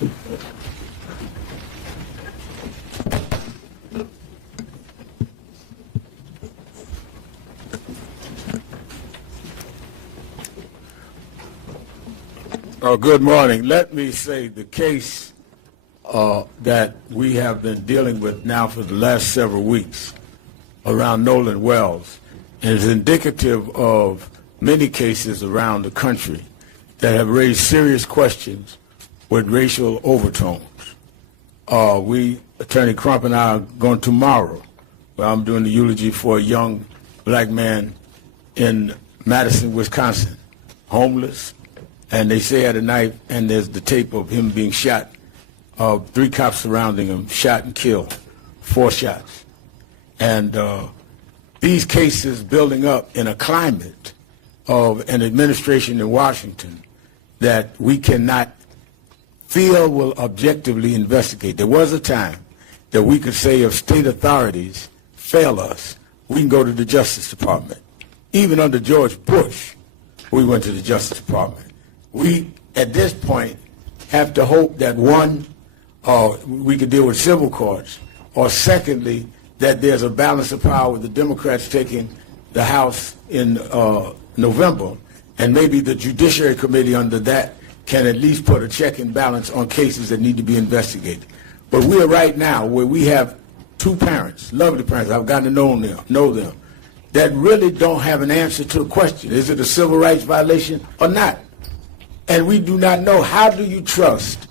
Good morning. Let me say the case that we have been dealing with now for the last several weeks around Nolan Wells is indicative of many cases around the country that have raised serious questions with racial overtones. Attorney Crump and I are going tomorrow, where I'm doing the eulogy for a young black man in Madison, Wisconsin, homeless, and they say had a knife, and there's the tape of him being shot, 3 cops surrounding him, shot and killed, 4 shots. And these cases building up in a climate of an administration in Washington that we cannot feel will objectively investigate. There was a time that we could say if state authorities fail us, we can go to the Justice Department. Even under George Bush, we went to the Justice Department. We, at this point, have to hope that one, we could deal with civil courts, or secondly, that there's a balance of power with the Democrats taking the House in November, and maybe the Judiciary Committee under that can at least put a check and balance on cases that need to be investigated. But we are right now where we have 2 parents, lovely parents, I've gotten to know them, that really don't have an answer to a question. Is it a civil rights violation or not? And we do not know. How do you trust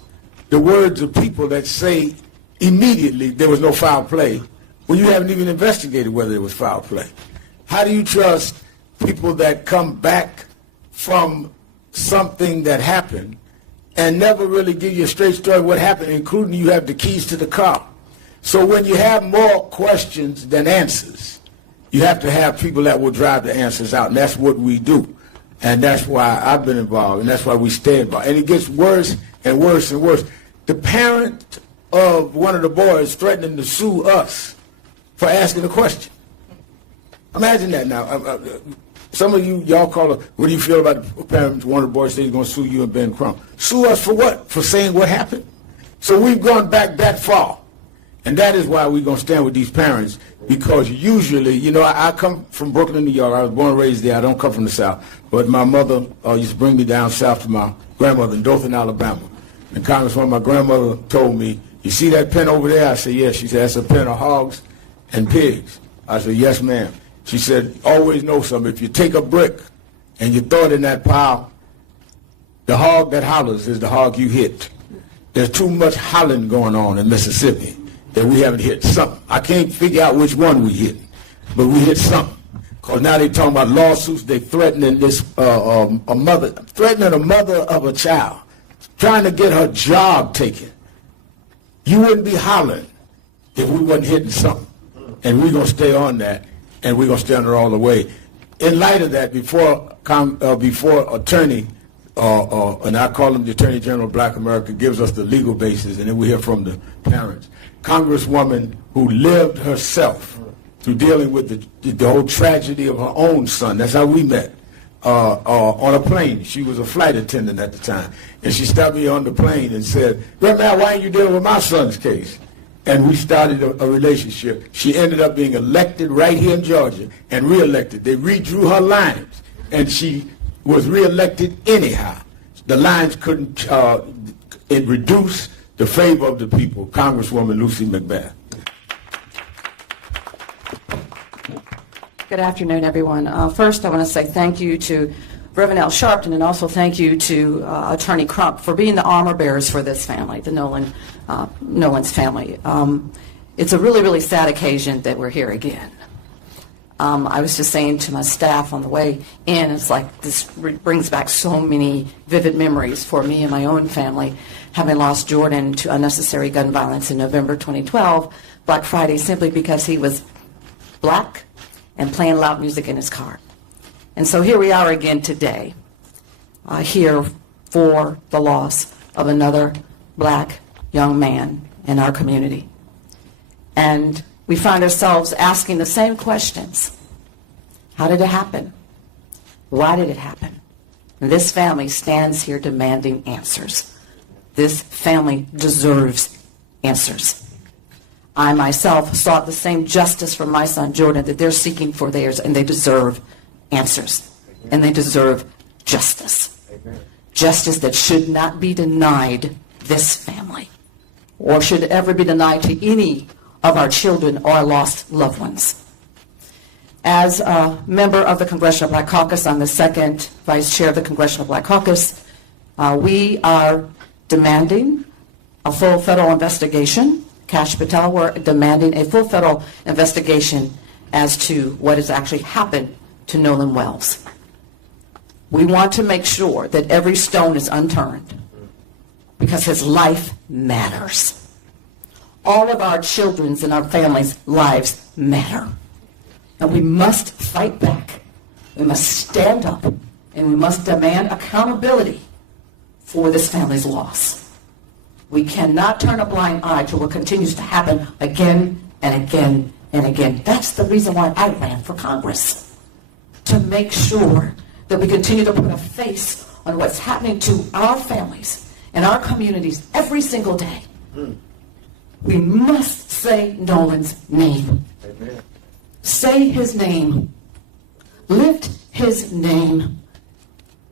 the words of people that say immediately there was no foul play when you haven't even investigated whether it was foul play? How do you trust people that come back from something that happened and never really give you a straight story of what happened, including you have the keys to the car? So when you have more questions than answers, you have to have people that will drive the answers out, and that's what we do. And that's why I've been involved, and that's why we stay involved. And it gets worse and worse and worse. The parent of one of the boys threatening to sue us for asking a question. Imagine that now. Some of y'all call it, what do you feel about the parent, one of the boys says he's going to sue you and Ben Crump? Sue us for what? For saying what happened? So we've gone back that far. And that is why we're going to stand with these parents, because usually, you know, I come from Brooklyn, New York. I was born and raised there. I don't come from the South. But my mother used to bring me down south to my grandmother in Dothan, Alabama. And Congresswoman, my grandmother told me, you see that pen over there? I said, yes. She said, that's a pen of hogs and pigs. I said, yes, ma'am. She said, always know something. If you take a brick and you throw it in that pile, the hog that hollers is the hog you hit. There's too much hollering going on in Mississippi that we haven't hit something. I can't figure out which one we hit, but we hit something. Because now they're talking about lawsuits. They're threatening a mother of a child, trying to get her job taken. You wouldn't be hollering if we wasn't hitting something. And we're going to stay on that, and we're going to stay on it all the way. In light of that, before attorney, and I call him the Attorney General of Black America, gives us the legal basis, and then we hear from the parents. Congresswoman who lived herself through dealing with the whole tragedy of her own son. That's how we met, on a plane. She was a flight attendant at the time. And she stopped me on the plane and said, Grandma, why ain't you dealing with my son's case? And we started a relationship. She ended up being elected right here in Georgia and reelected. They redrew her lines, and she was reelected anyhow. The lines couldn't reduce the favor of the people. Congresswoman Lucy McBath. Good afternoon, everyone. First, I want to say thank you to Reverend Al Sharpton, and also thank you to Attorney Crump for being the armor bearers for this family, the Nolan's family. It's a really, really sad occasion that we're here again. I was just saying to my staff on the way in, it's like this brings back so many vivid memories for me and my own family, having lost Jordan to unnecessary gun violence in November 2012, Black Friday, simply because he was black and playing loud music in his car. And so here we are again today, here for the loss of another black young man in our community. And we find ourselves asking the same questions. How did it happen? Why did it happen? And this family stands here demanding answers. This family deserves answers. I myself sought the same justice for my son Jordan that they're seeking for theirs, and they deserve answers. And they deserve justice. Justice that should not be denied this family, or should ever be denied to any of our children or lost loved ones. As a member of the Congressional Black Caucus, I'm the second vice chair of the Congressional Black Caucus. We are demanding a full federal investigation. Kash Patel, we're demanding a full federal investigation as to what has actually happened to Nolan Wells. We want to make sure that every stone is unturned because his life matters. All of our children's and our families' lives matter. And we must fight back. We must stand up, and we must demand accountability for this family's loss. We cannot turn a blind eye to what continues to happen again and again and again. That's the reason why I ran for Congress, to make sure that we continue to put a face on what's happening to our families and our communities every single day. We must say Nolan's name. Amen. Say his name. Lift his name.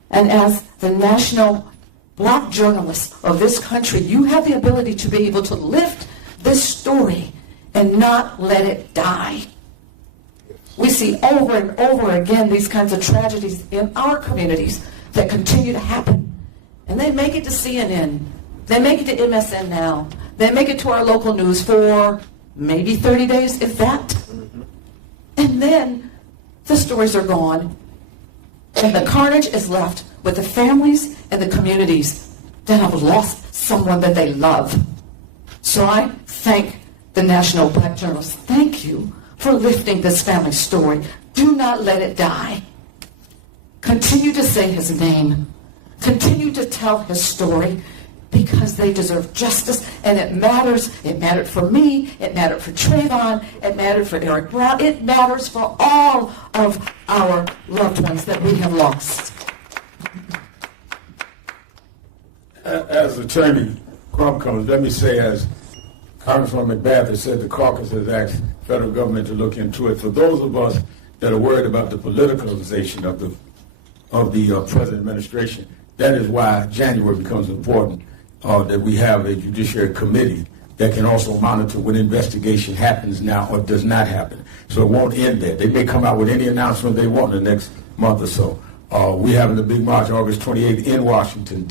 And as the national black journalists of this country, you have the ability to be able to lift this story and not let it die. We see over and over again these kinds of tragedies in our communities that continue to happen. And they make it to CNN. They make it to MSN Now. They make it to our local news for maybe 30 days, if that. And then the stories are gone. And the carnage is left with the families and the communities that have lost someone that they love. So I thank the National Black Journalists. Thank you for lifting this family story. Do not let it die. Continue to say his name. Continue to tell his story, because they deserve justice, and it matters. It mattered for me. It mattered for Trayvon. It mattered for Eric Brown. It matters for all of our loved ones that we have lost. As Attorney Crump comes, let me say, as Congresswoman McBath has said, the caucus has asked federal government to look into it. For those of us that are worried about the politicalization of the present administration, that is why January becomes important, that we have a judiciary committee that can also monitor when investigation happens now or does not happen. So it won't end there. They may come out with any announcement they want in the next month or so. We're having a big march August 28th in Washington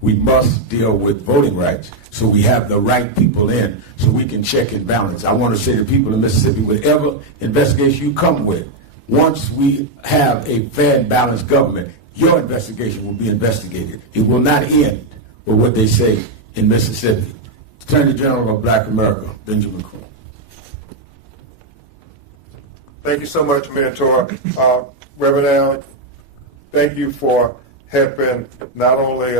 we must deal with voting rights. So we have the right people in so we can check and balance. I want to say to people in Mississippi, whatever investigation you come with, once we have a fair and balanced government, your investigation will be investigated. It will not end with what they say in Mississippi. Attorney General of Black America, Benjamin Crump. Thank you so much, Mentor. Reverend Allen, thank you for helping not only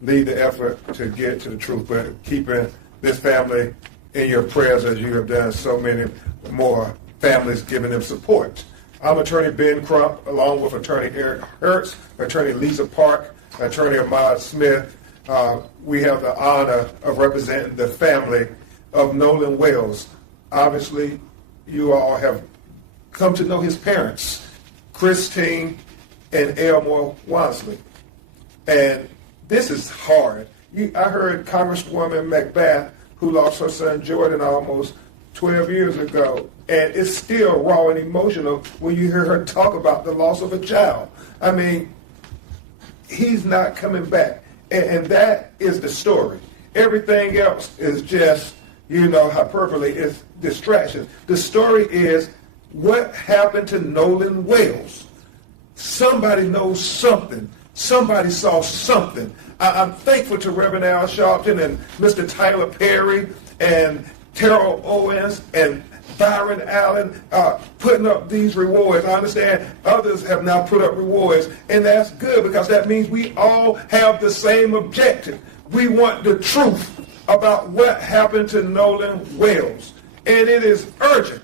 lead the effort to get to the truth, but keeping this family in your prayers as you have done so many more families, giving them support. I'm Attorney Ben Crump, along with Attorney Eric Hertz, Attorney Lisa Park, Attorney Ahmad Smith. We have the honor of representing the family of Nolan Wells. Obviously, you all have come to know his parents, Christine and Elmore Wansley. And this is hard. I heard Congresswoman McBath, who lost her son Jordan almost 12 years ago, and it's still raw and emotional when you hear her talk about the loss of a child. I mean, he's not coming back, and that is the story. Everything else is just, hyperbole, is distraction. The story is what happened to Nolan Wells. Somebody knows something. Somebody saw something. I'm thankful to Reverend Al Sharpton and Mr. Tyler Perry and Terrell Owens and Byron Allen putting up these rewards. I understand others have now put up rewards, and that's good because that means we all have the same objective. We want the truth about what happened to Nolan Wells, and it is urgent.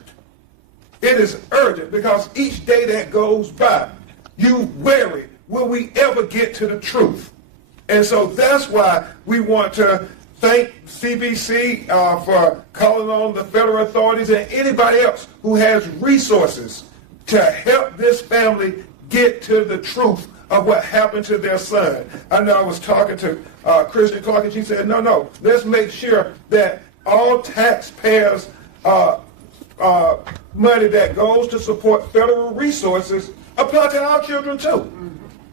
It is urgent because each day that goes by, you worry, will we ever get to the truth? And so that's why we want to thank CBC for calling on the federal authorities and anybody else who has resources to help this family get to the truth of what happened to their son. I know I was talking to Christian Clark, and she said, no, let's make sure that all taxpayers' money that goes to support federal resources apply to our children too.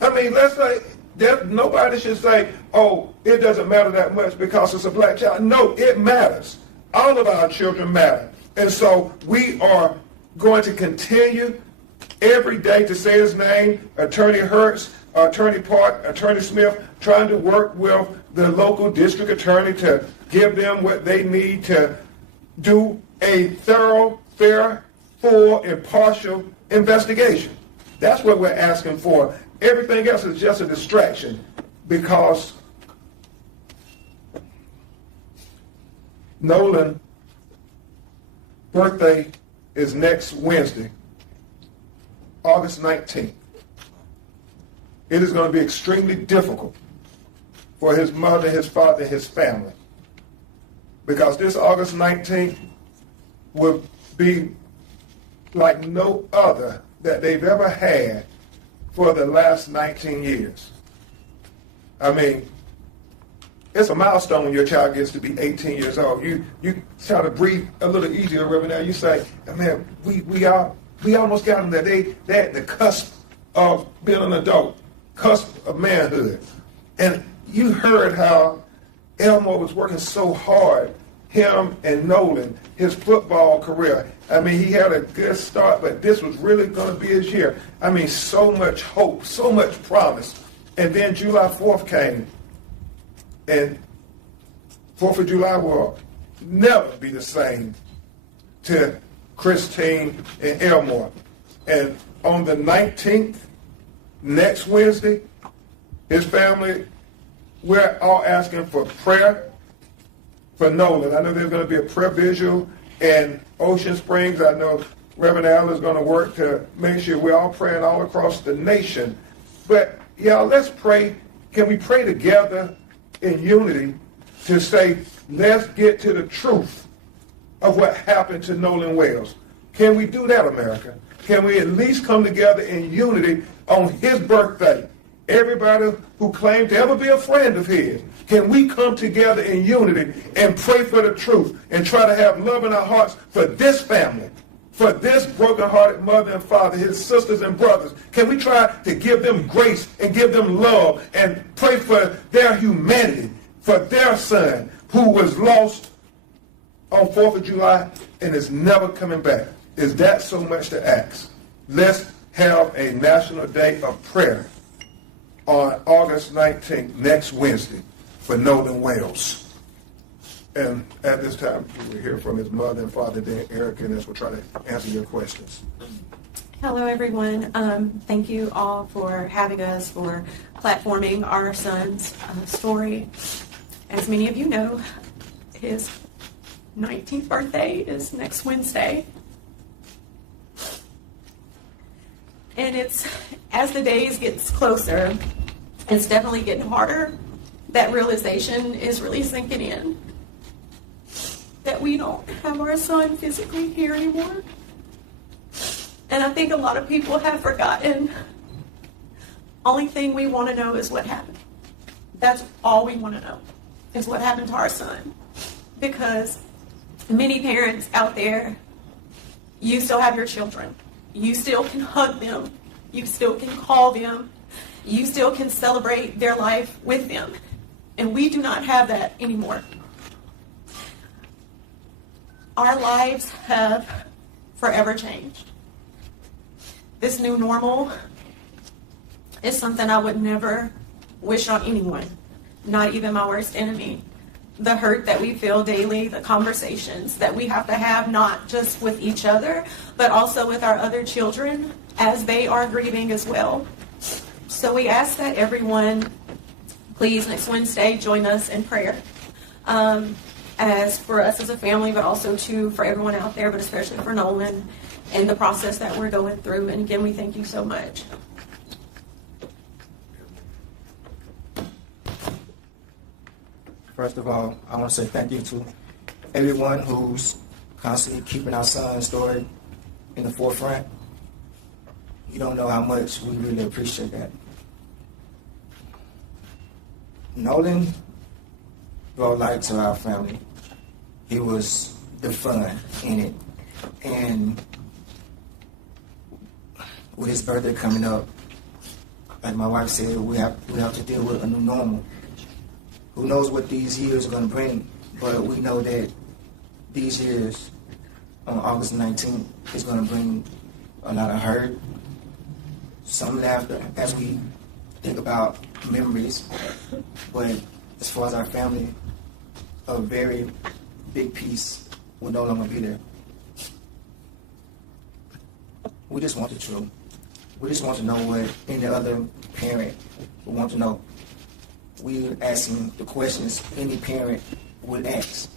I mean, let's say that nobody should say, oh, it doesn't matter that much because it's a black child. No, it matters. All of our children matter. And so we are going to continue every day to say his name, Attorney Hertz, Attorney Park, Attorney Smith, trying to work with the local district attorney to give them what they need to do a thorough, fair, full, impartial investigation. That's what we're asking for. Everything else is just a distraction because Nolan's birthday is next Wednesday, August 19th. It is going to be extremely difficult for his mother, his father, and his family because this August 19th will be like no other that they've ever had for the last 19 years. I mean, it's a milestone when your child gets to be 18 years old. You try to breathe a little easier, Reverend. Now you say, man, we almost got them there. They're at the cusp of being an adult, cusp of manhood. And you heard how Elmore was working so hard, him and Nolan, his football career. I mean, he had a good start, but this was really going to be his year. I mean, so much hope, so much promise. And then July 4th came, and 4th of July will never be the same to Christine and Elmore. And on the 19th, next Wednesday, his family, we're all asking for prayer for Nolan. I know there's going to be a prayer vigil in Ocean Springs. I know Reverend Al is going to work to make sure we're all praying all across the nation. But, y'all, let's pray. Can we pray together in unity to say, let's get to the truth of what happened to Nolan Wells? Can we do that, America? Can we at least come together in unity on his birthday? Everybody who claimed to ever be a friend of his, can we come together in unity and pray for the truth and try to have love in our hearts for this family, for this brokenhearted mother and father, his sisters and brothers? Can we try to give them grace and give them love and pray for their humanity, for their son who was lost on 4th of July and is never coming back? Is that so much to ask? Let's have a national day of prayer on August 19th, next Wednesday, for Nolan Wells. And at this time, we will hear from his mother and father, then Eric, and we'll try to answer your questions. Hello, everyone. Thank you all for having us, for platforming our son's story. As many of you know, his 19th birthday is next Wednesday. And it's, as the days gets closer, it's definitely getting harder. That realization is really sinking in. That we don't have our son physically here anymore. And I think a lot of people have forgotten. Only thing we want to know is what happened. That's all we want to know, is what happened to our son. Because many parents out there, you still have your children. You still can hug them. You still can call them. You still can celebrate their life with them. And we do not have that anymore. Our lives have forever changed. This new normal is something I would never wish on anyone, not even my worst enemy. The hurt that we feel daily, the conversations that we have to have, not just with each other, but also with our other children as they are grieving as well. So we ask that everyone, please, next Wednesday, join us in prayer. As for us as a family, but also for everyone out there, but especially for Nolan and the process that we're going through. And again, we thank you so much. First of all, I want to say thank you to everyone who's constantly keeping our son's story in the forefront. You don't know how much we really appreciate that. Nolan brought light to our family. He was the fun in it. And with his birthday coming up, like my wife said, we have to deal with a new normal. Who knows what these years are going to bring, but we know that these years on August 19th is going to bring a lot of hurt, some laughter as we think about memories, but as far as our family, a very big piece will no longer be there. We just want the truth. We just want to know what any other parent would want to know. We're asking the questions any parent would ask.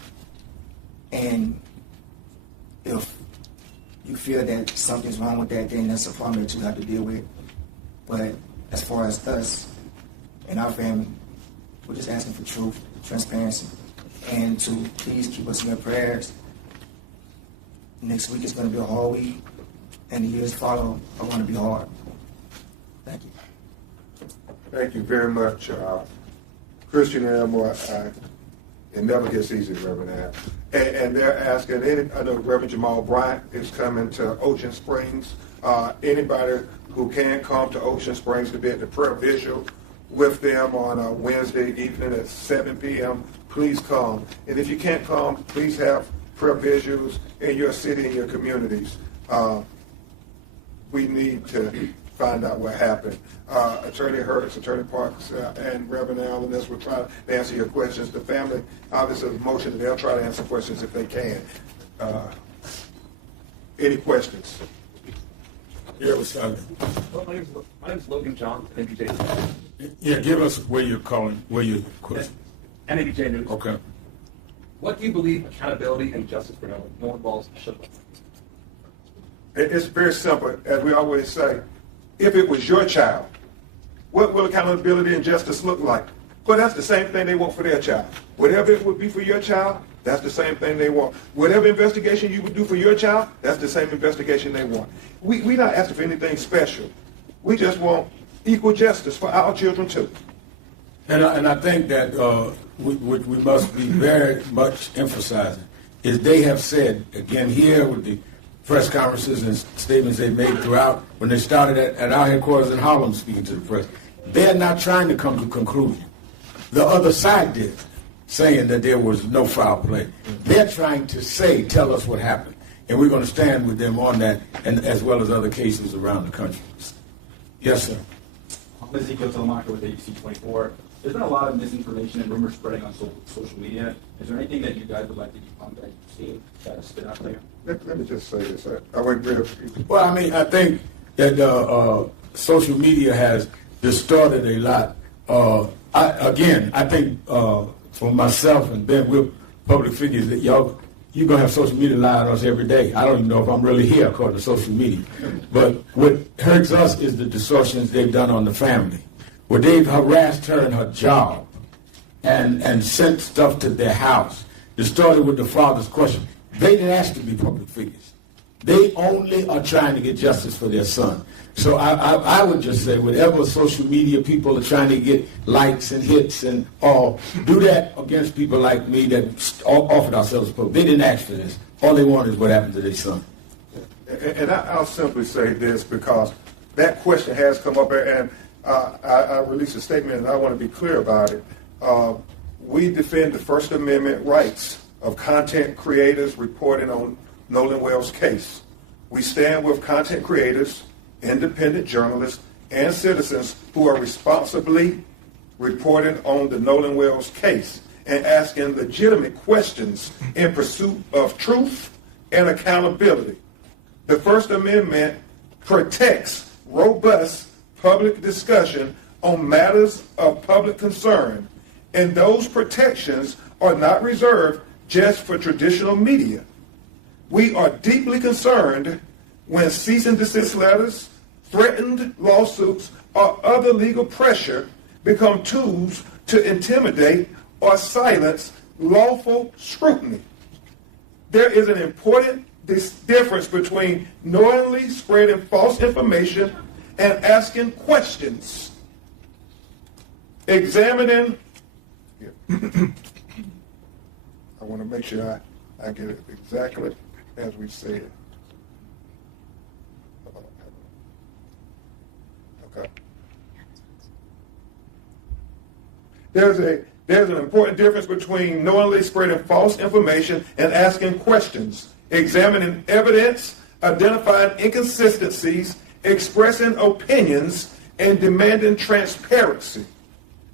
And if you feel that something's wrong with that, then that's a problem that you have to deal with. But as far as us and our family, we're just asking for truth, transparency, and to please keep us in your prayers. Next week is going to be a hard week, and the years follow are going to be hard. Thank you. Thank you very much, Christian and Elmore. It never gets easy, Reverend Al. And they're asking, I know Reverend Jamal Bryant is coming to Ocean Springs. Anybody who can come to Ocean Springs to be at the prayer vigil with them on a Wednesday evening at 7 p.m., please come. And if you can't come, please have prayer vigils in your city and your communities. We need to find out what happened. Attorney Hurts, Attorney Parks, and Reverend Allen, as we're trying to answer your questions. The family, obviously, the motion, they'll try to answer questions if they can. Any questions? Yeah, what's up? Well, my name is Logan John, NBJ. Yeah, give us where you're calling, where you question. NBJ News. Okay. What do you believe accountability and justice for Nolan Wells should look like? It's very simple. As we always say, if it was your child, what will accountability and justice look like? Well, that's the same thing they want for their child. Whatever it would be for your child, that's the same thing they want. Whatever investigation you would do for your child, that's the same investigation they want. We're not asking for anything special. We just want equal justice for our children too. And I think that what we must be very much emphasizing is they have said, again here with the press conferences and statements they made throughout, when they started at our headquarters in Harlem speaking to the press, they're not trying to come to a conclusion. The other side did, saying that there was no foul play. They're trying to tell us what happened. And we're going to stand with them on that, and as well as other cases around the country. Yes, sir. I'm Ezekiel Telemarco with ABC 24. There's been a lot of misinformation and rumors spreading on social media. Is there anything that you guys would like to keep on that you've seen that has been out there? Let me just say this. I went real. Well, I mean, I think that social media has distorted a lot. I think for myself and Ben, we're public figures that you're going to have social media lie on us every day. I don't even know if I'm really here according to social media. But what hurts us is the distortions they've done on the family, where they've harassed her in her job and sent stuff to their house. It started with the father's question. They didn't ask to be public figures. They only are trying to get justice for their son. So I would just say, whatever social media people are trying to get likes and hits and all, do that against people like me that offered ourselves public. They didn't ask for this. All they want is what happened to their son. And I'll simply say this, because that question has come up, and I released a statement, and I want to be clear about it. We defend the First Amendment rights of content creators reporting on Nolan Wells' case. We stand with content creators, independent journalists, and citizens who are responsibly reporting on the Nolan Wells case and asking legitimate questions in pursuit of truth and accountability. The First Amendment protects robust public discussion on matters of public concern, and those protections are not reserved just for traditional media. We are deeply concerned when cease and desist letters, threatened lawsuits, or other legal pressure become tools to intimidate or silence lawful scrutiny. There is an important difference between knowingly spreading false information and asking questions. Examining, I want to make sure I get it exactly as we said. Okay. There's an important difference between knowingly spreading false information and asking questions, examining evidence, identifying inconsistencies, expressing opinions, and demanding transparency.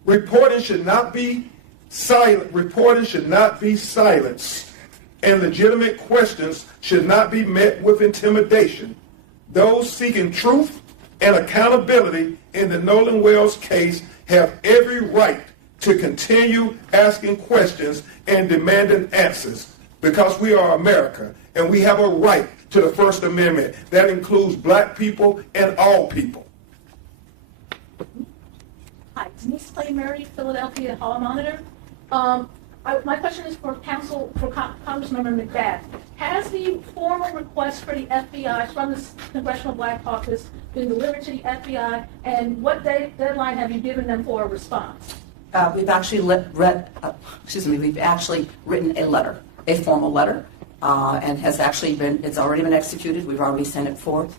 Reporting should not be silent. Reporting should not be silenced, and legitimate questions should not be met with intimidation. Those seeking truth and accountability in the Nolan Wells case have every right to continue asking questions and demanding answers, because we are America and we have a right to the First Amendment. That includes black people and all people. Hi, Denise Clay Murray, Philadelphia Hall Monitor. My question is for Congressmember McBath. Has the formal request for the FBI from the Congressional Black Caucus been delivered to the FBI, and what deadline have you given them for a response? We've actually we've actually written a letter, a formal letter, and it's already been executed. We've already sent it forth.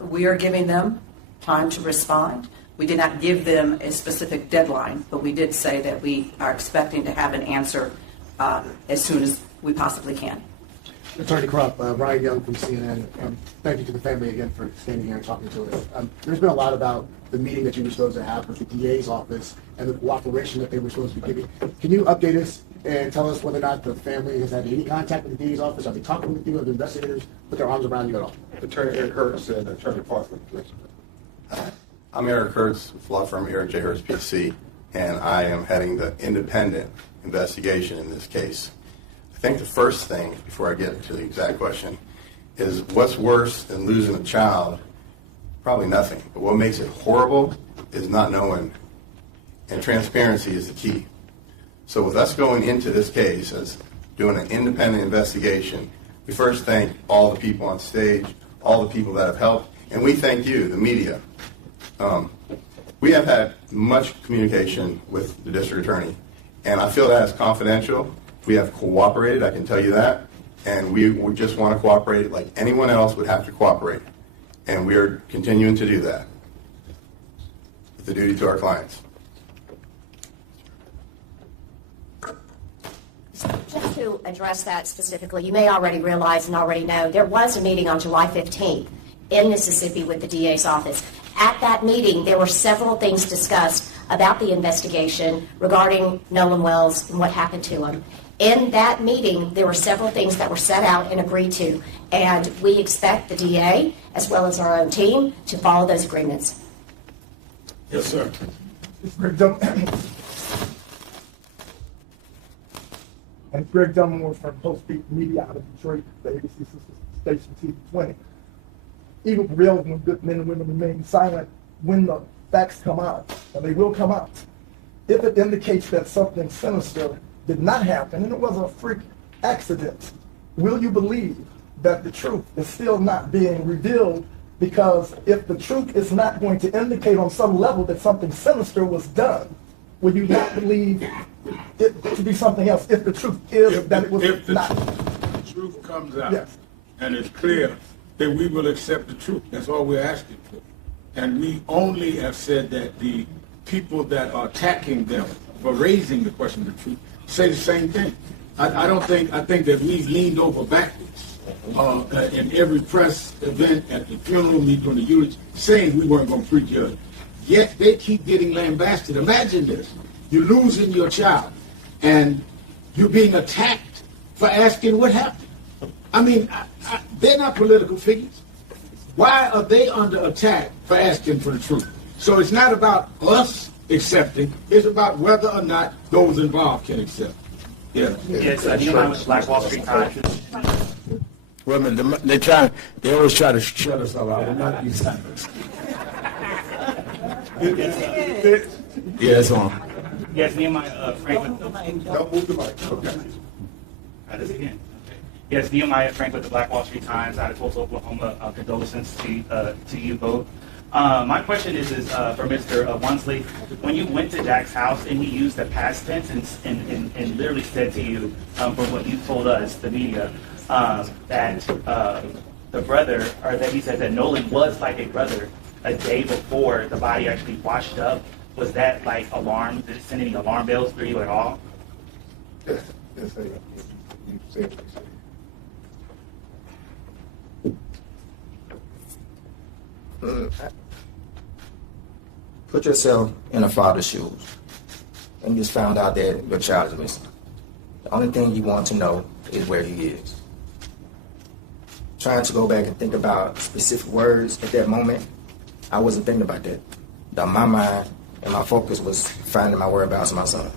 We are giving them time to respond. We did not give them a specific deadline, but we did say that we are expecting to have an answer as soon as we possibly can. Attorney Crump, Ryan Young from CNN. Thank you to the family again for standing here and talking to us. There's been a lot about the meeting that you were supposed to have with the DA's office and the cooperation that they were supposed to be giving. Can you update us and tell us whether or not the family has had any contact with the DA's office? Are they talking with you? Have the investigators put their arms around you at all? Attorney Eric Hertz and Attorney Parker, please. I'm Eric Hertz with law firm Eric J. Hertz PC, and I am heading the independent investigation in this case. I think the first thing, before I get to the exact question, is what's worse than losing a child? Probably nothing. But what makes it horrible is not knowing, and transparency is the key. So with us going into this case as doing an independent investigation, we first thank all the people on stage, all the people that have helped, and we thank you, the media. We have had much communication with the district attorney, and I feel that is confidential. We have cooperated, I can tell you that, and we would just want to cooperate like anyone else would have to cooperate, and we are continuing to do that with the duty to our clients. Just to address that specifically, you may already realize and already know there was a meeting on July 15th in Mississippi with the DA's office. At that meeting, there were several things discussed about the investigation regarding Nolan Wells and what happened to him. In that meeting, there were several things that were set out and agreed to, and we expect the DA, as well as our own team, to follow those agreements. Yes, sir. And Greg Dunmore from Post Beat Media out of Detroit, the ABC sister station TV20. Evil prevails when good men and women remain silent when the facts come out, and they will come out. If it indicates that something sinister did not happen and it was a freak accident, will you believe that the truth is still not being revealed? Because if the truth is not going to indicate on some level that something sinister was done, will you not believe it to be something else if the truth is that it was not? If the truth comes out, Yes. and it's clear, then we will accept the truth. That's all we're asking for. And we only have said that the people that are attacking them for raising the question of the truth say the same thing. I think that we've leaned over backwards in every press event, at the funeral, me doing the eulogy, saying we weren't going to prejudge. Yet they keep getting lambasted. Imagine this. You're losing your child, and you're being attacked for asking what happened. I mean, they're not political figures. Why are they under attack for asking for the truth? So it's not about us accepting. It's about whether or not those involved can accept. Yeah. Yes, you know how much Black Wall Street Times. Women, they always try to shut us all out. We're not these times. Yeah, it's on. Yes, Nehemiah Frank with the... Don't move the mic. Okay. Try this again. Okay. Yes, Nehemiah Frank with the Black Wall Street Times out of Tulsa, Oklahoma. Condolences to you both. My question is for Mr. Wansley. When you went to Jack's house and he used the past tense and literally said to you, from what you told us, the media, that the brother, or that he said that Nolan was like a brother a day before the body actually washed up, was that like alarm? Did it send any alarm bells for you at all? Yes, you say what you say. Put yourself in a father's shoes and you just found out that your child is missing. The only thing you want to know is where he is. Trying to go back and think about specific words at that moment, I wasn't thinking about that. My mind and my focus was finding my whereabouts of my son.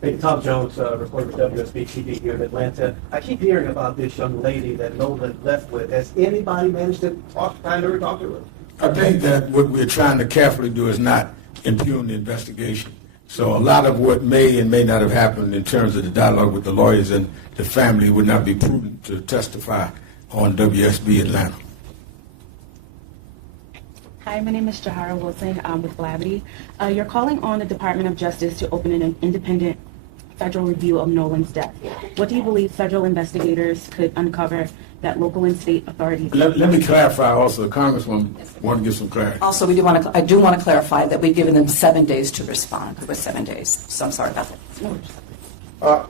Hey, Tom Jones, reporter for WSB TV here in Atlanta. I keep hearing about this young lady that Nolan left with. Has anybody managed to find her or talk to her? I think that what we're trying to carefully do is not impugn the investigation. So a lot of what may and may not have happened in terms of the dialogue with the lawyers and the family would not be prudent to testify on WSB Atlanta. Hi, my name is Jahara Wilson. I'm with Blavity. You're calling on the Department of Justice to open an independent federal review of Nolan's death. What do you believe federal investigators could uncover that local and state authorities... Let me clarify also. The Congresswoman wanted to give some clarity. Also, I do want to clarify that we've given them 7 days to respond. It was 7 days. So I'm sorry about that.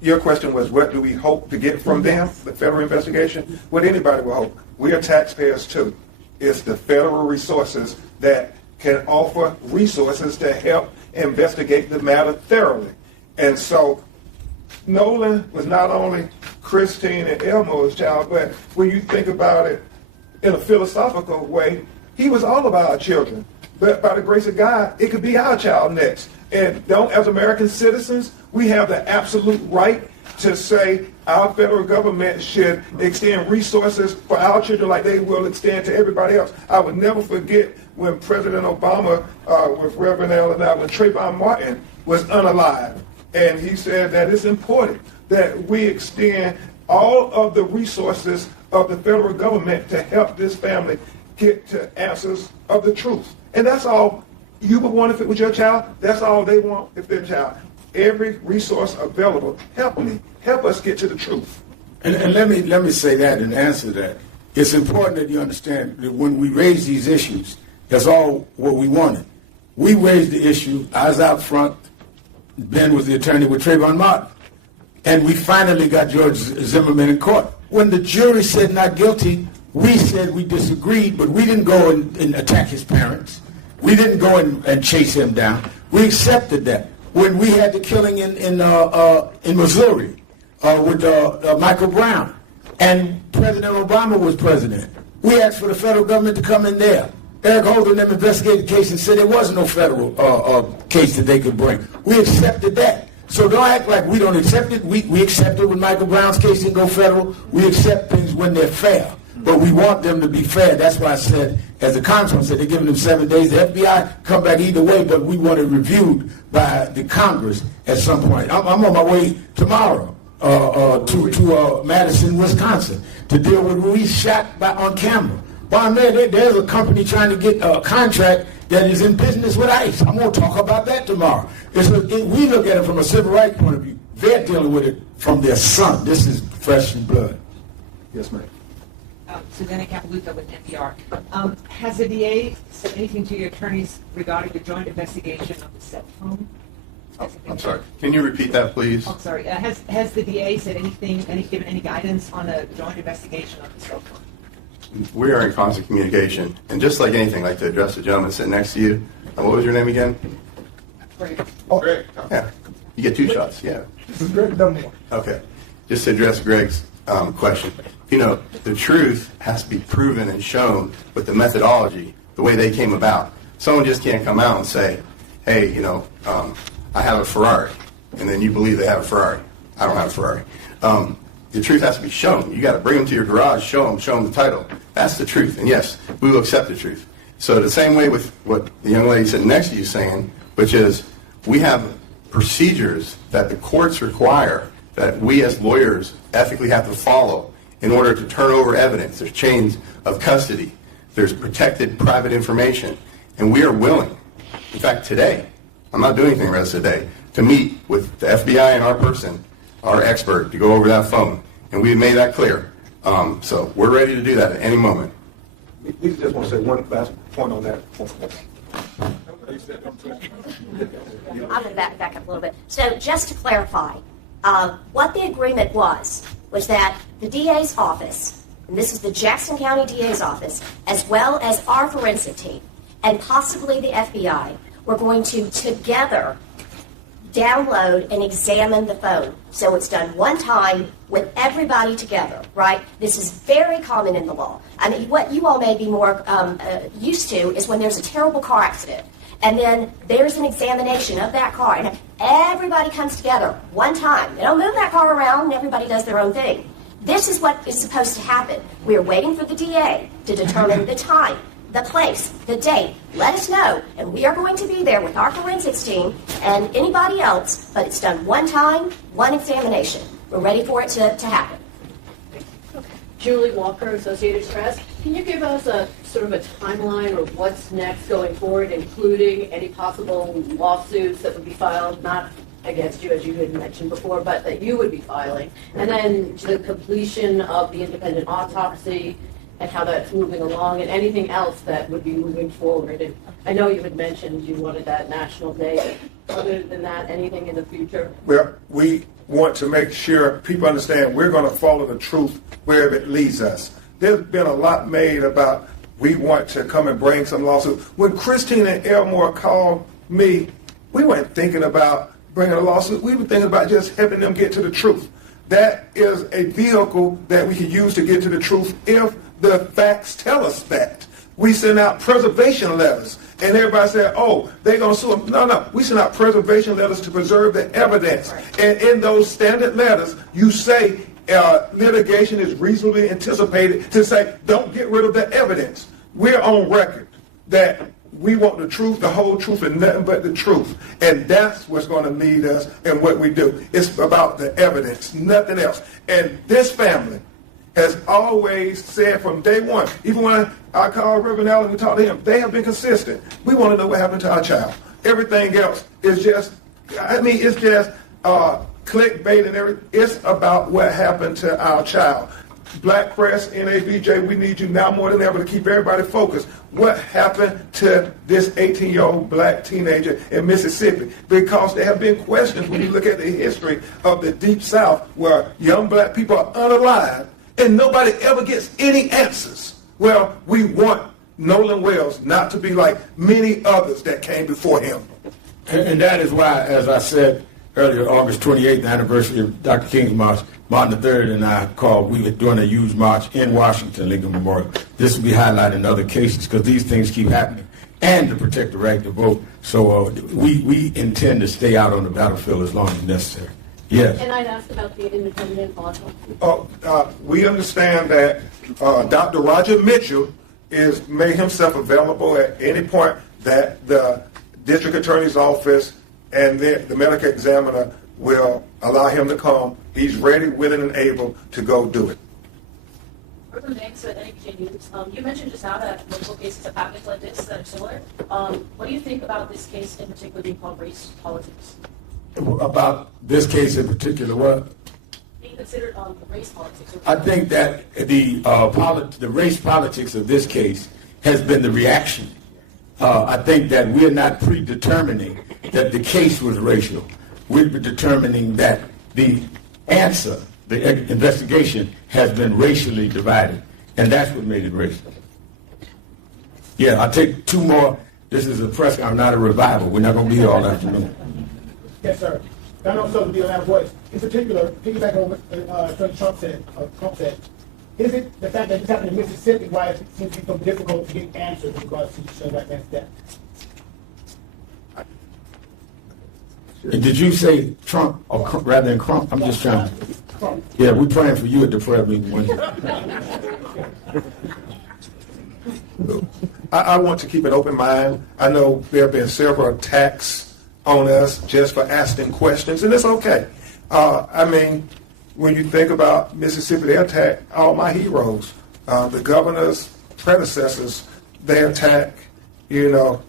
Your question was, what do we hope to get from them, the federal investigation? What anybody will hope. We are taxpayers too. It's the federal resources that can offer resources to help investigate the matter thoroughly. And so Nolan was not only Christine and Elmo's child, but when you think about it in a philosophical way, he was all of our children. But by the grace of God, it could be our child next. And as American citizens, we have the absolute right to say our federal government should extend resources for our children like they will extend to everybody else. I would never forget when President Obama, with Reverend Al and I, when Trayvon Martin was unalive. And he said that it's important that we extend all of the resources of the federal government to help this family get to answers of the truth. And that's all you would want if it was your child. That's all they want if their child. Every resource available, help us get to the truth. And let me say that and answer that. It's important that you understand that when we raise these issues, that's all what we wanted. We raised the issue. I was out front. Ben was the attorney with Trayvon Martin. And we finally got George Zimmerman in court. When the jury said not guilty, we said we disagreed, but we didn't go and attack his parents. We didn't go and chase him down. We accepted that. When we had the killing in Missouri with Michael Brown, and President Obama was president, we asked for the federal government to come in there. Eric Holder and them investigated the case and said there was no federal case that they could bring. We accepted that. So don't act like we don't accept it. We accept it when Michael Brown's case didn't go federal. We accept things when they're fair. But we want them to be fair. That's why I said, as the congressman said, they're giving them 7 days. The FBI come back either way, but we want it reviewed by the Congress at some point. I'm on my way tomorrow to Madison, Wisconsin, to deal with Ruiz shot on camera. Well, man, there's a company trying to get a contract that is in business with ICE. I'm going to talk about that tomorrow. We look at it from a civil rights point of view. They're dealing with it from their son. This is flesh and blood. Yes, ma'am. Susanna Capiluto with NPR. Has the DA said anything to your attorneys regarding the joint investigation of the cell phone? I'm sorry. Can you repeat that, please? Oh, sorry. Has the DA said anything, given any guidance on a joint investigation of the cell phone? We are in constant communication. And just like anything, I'd like to address the gentleman sitting next to you. What was your name again? Greg. Oh, Greg. Yeah. You get 2 shots. Yeah. This is Greg Dunmore. Okay. Just to address Greg's question. The truth has to be proven and shown with the methodology, the way they came about. Someone just can't come out and say, hey, I have a Ferrari, and then you believe they have a Ferrari. I don't have a Ferrari. The truth has to be shown. You got to bring them to your garage, show them the title. That's the truth. And yes, we will accept the truth. So the same way with what the young lady sitting next to you is saying, which is we have procedures that the courts require that we as lawyers ethically have to follow in order to turn over evidence. There's chains of custody. There's protected private information. And we are willing, in fact today, I'm not doing anything the rest of the day, to meet with the FBI and our person, our expert, to go over that phone. And we've made that clear. So we're ready to do that at any moment. We just want to say one last point on that. I'm going to back up a little bit. So just to clarify, what the agreement was that the DA's office, and this is the Jackson County DA's office, as well as our forensic team, and possibly the FBI, were going to together download and examine the phone. So it's done one time with everybody together, right? This is very common in the law. I mean, what you all may be more used to is when there's a terrible car accident, and then there's an examination of that car, and everybody comes together one time. They don't move that car around, and everybody does their own thing. This is what is supposed to happen. We're waiting for the DA to determine the time, the place, the date. Let us know, and we are going to be there with our forensics team and anybody else, but it's done one time, one examination. We're ready for it to happen. Julie Walker, Associated Press. Can you give us a sort of a timeline of what's next going forward, including any possible lawsuits that would be filed, not against you, as you had mentioned before, but that you would be filing, and then the completion of the independent autopsy and how that's moving along, and anything else that would be moving forward? And I know you had mentioned you wanted that national day. Other than that, anything in the future? Well, we want to make sure people understand we're going to follow the truth wherever it leads us. There's been a lot made about we want to come and bring some lawsuit. When Christina and Elmore called me, we weren't thinking about bringing a lawsuit. We were thinking about just helping them get to the truth. That is a vehicle that we can use to get to the truth if the facts tell us that. We send out preservation letters, and everybody said, oh, they're going to sue them. No, we send out preservation letters to preserve the evidence. And in those standard letters, you say litigation is reasonably anticipated to say, don't get rid of the evidence. We're on record that we want the truth, the whole truth, and nothing but the truth. And that's what's going to lead us in what we do. It's about the evidence, nothing else. And this family has always said from day one, even when I called Reverend Allen and talked to him, they have been consistent. We want to know what happened to our child. Everything else is just, it's just clickbait and everything. It's about what happened to our child. Black Press, NABJ, we need you now more than ever to keep everybody focused. What happened to this 18-year-old black teenager in Mississippi? Because there have been questions when you look at the history of the Deep South where young black people are unalive and nobody ever gets any answers. Well, we want Nolan Wells not to be like many others that came before him. And that is why, as I said earlier, August 28th, the anniversary of Dr. King's March, Martin III and I we were doing a huge march in Washington, Lincoln Memorial. This will be highlighted in other cases because these things keep happening, and to protect the right to vote. So we intend to stay out on the battlefield as long as necessary. Yes. And I'd ask about the independent autopsy. We understand that Dr. Roger Mitchell is made himself available at any point that the district attorney's office and the medical examiner will allow him to come. He's ready, willing, and able to go do it. Reverend Banks at NBJ News. You mentioned just now that multiple cases have happened like this that are similar. What do you think about this case in particular being called race politics? About this case in particular, what? Being considered race politics. I think that the race politics of this case has been the reaction. I think that we're not predetermining that the case was racial. We're determining that the answer, the investigation, has been racially divided, and that's what made it racial. Yeah, I'll take two more. This is a press conference, not a revival. We're not going to be here all afternoon. Yes, sir. I know so to be a loud voice. In particular, piggyback on what Attorney Trump said, is it the fact that this happened in Mississippi why it seems to be so difficult to get answers in regards to the black man's death? And did you say Trump or rather than Crump? I'm just trying to. Yeah, we're praying for you at the prayer meeting Wednesday. I want to keep an open mind. I know there have been several attacks on us just for asking questions, and it's okay. I mean, when you think about Mississippi, they attacked all my heroes. The governor's predecessors, they attacked, Ida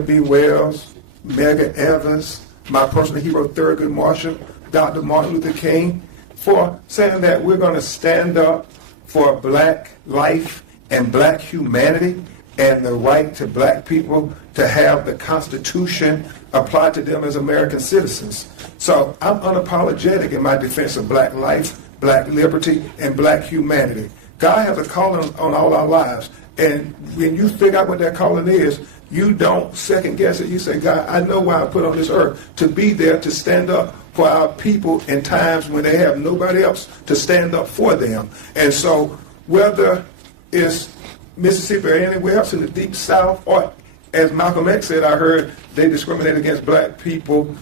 B. Wells, Medgar Evers, my personal hero, Thurgood Marshall, Dr. Martin Luther King, for saying that we're going to stand up for black life and black humanity and the right to black people to have the Constitution applied to them as American citizens. So I'm unapologetic in my defense of black life, black liberty, and black humanity. God has a calling on all our lives. And when you figure out what that calling is, you don't second guess it. You say, God, I know why I put on this earth, to be there to stand up for our people in times when they have nobody else to stand up for them. And so whether it's Mississippi or anywhere else in the deep South, or as Malcolm X said, I heard they discriminate against black people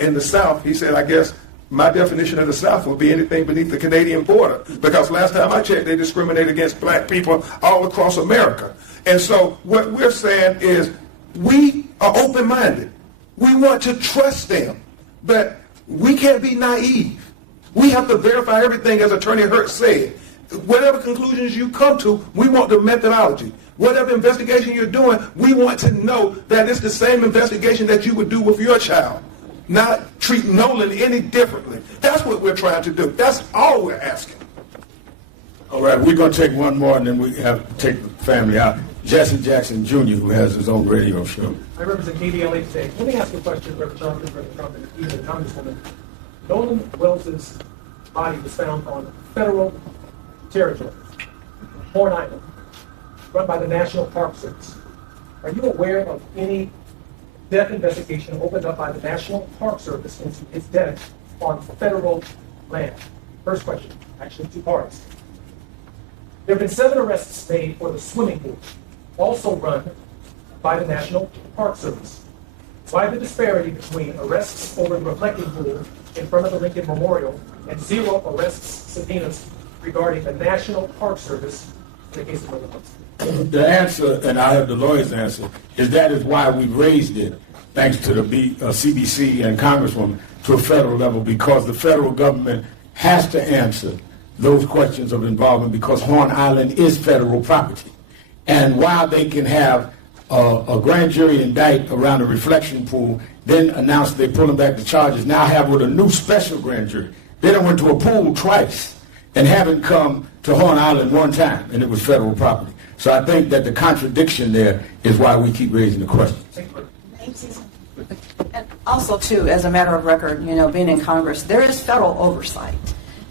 in the South. He said, I guess my definition of the South would be anything beneath the Canadian border, because last time I checked, they discriminate against black people all across America. And so what we're saying is we are open-minded. We want to trust them, but we can't be naive. We have to verify everything, as Attorney Hurt said. Whatever conclusions you come to, we want the methodology. Whatever investigation you're doing, we want to know that it's the same investigation that you would do with your child. Not treat Nolan any differently. That's what we're trying to do. That's all we're asking. All right, we're going to take one more, and then we have to take the family out. Jesse Jackson Jr., who has his own radio show. I represent KBLA today. Let me ask you a question, Reverend Johnson, Reverend Trump, and even the Congresswoman. Nolan Wells' body was found on federal territory, Horn Island, run by the National Park Service. Are you aware of any death investigation opened up by the National Park Service into his death on federal land? First question, actually two parts. There have been 7 arrests made for the swimming pool, also run by the National Park Service. Why the disparity between arrests over the reflecting pool in front of the Lincoln Memorial and 0 arrests, subpoenas regarding the National Park Service in the case of Nolan Wells? The answer, and I have the lawyer's answer, is that is why we raised it, thanks to the CBC and Congresswoman, to a federal level, because the federal government has to answer those questions of involvement, because Horn Island is federal property. And while they can have a grand jury indict around a reflection pool, then announce they're pulling back the charges, now have with a new special grand jury. They done went to a pool twice and haven't come to Horn Island one time, and it was federal property. So I think that the contradiction there is why we keep raising the question. And also, too, as a matter of record, being in Congress, there is federal oversight.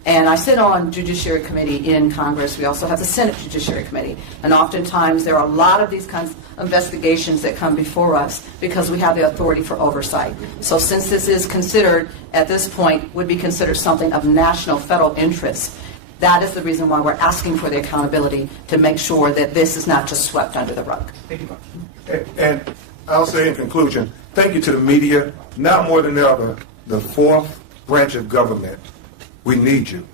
And I sit on Judiciary Committee in Congress. We also have the Senate Judiciary Committee. And oftentimes there are a lot of these kinds of investigations that come before us because we have the authority for oversight. So since this is considered, at this point, would be considered something of national federal interest, that is the reason why we're asking for the accountability to make sure that this is not just swept under the rug. Thank you. And I'll say in conclusion, thank you to the media. Now more than ever, the 4th branch of government, we need you.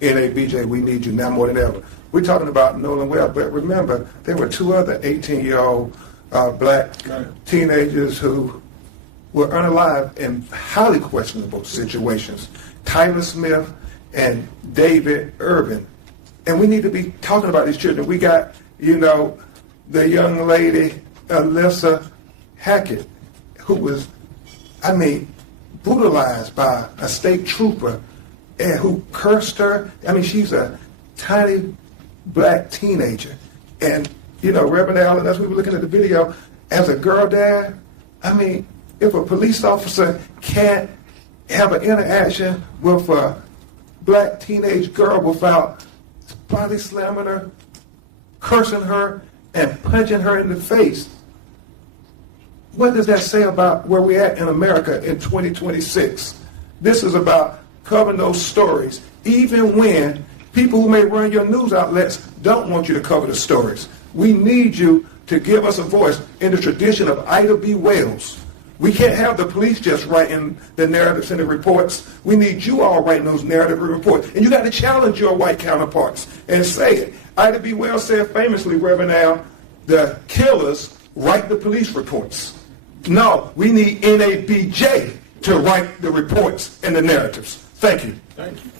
NABJ, we need you now more than ever. We're talking about Nolan Wells, but remember, there were 2 other 18-year-old black teenagers who were unalive in highly questionable situations. Tyler Smith and David Irvin. And we need to be talking about these children. We got, the young lady, Alyssa Hackett, who was, brutalized by a state trooper and who cursed her. She's a tiny black teenager. And, Reverend Allen, as we were looking at the video, as a girl dad, if a police officer can't have an interaction with a black teenage girl without body slamming her, cursing her, and punching her in the face, what does that say about where we're at in America in 2026? This is about covering those stories, even when people who may run your news outlets don't want you to cover the stories. We need you to give us a voice in the tradition of Ida B. Wells. We can't have the police just writing the narratives and the reports. We need you all writing those narrative reports. And you got to challenge your white counterparts and say it. Ida B. Wells said famously, Reverend Al, the killers write the police reports. No, we need NABJ to write the reports and the narratives. Thank you. Thank you.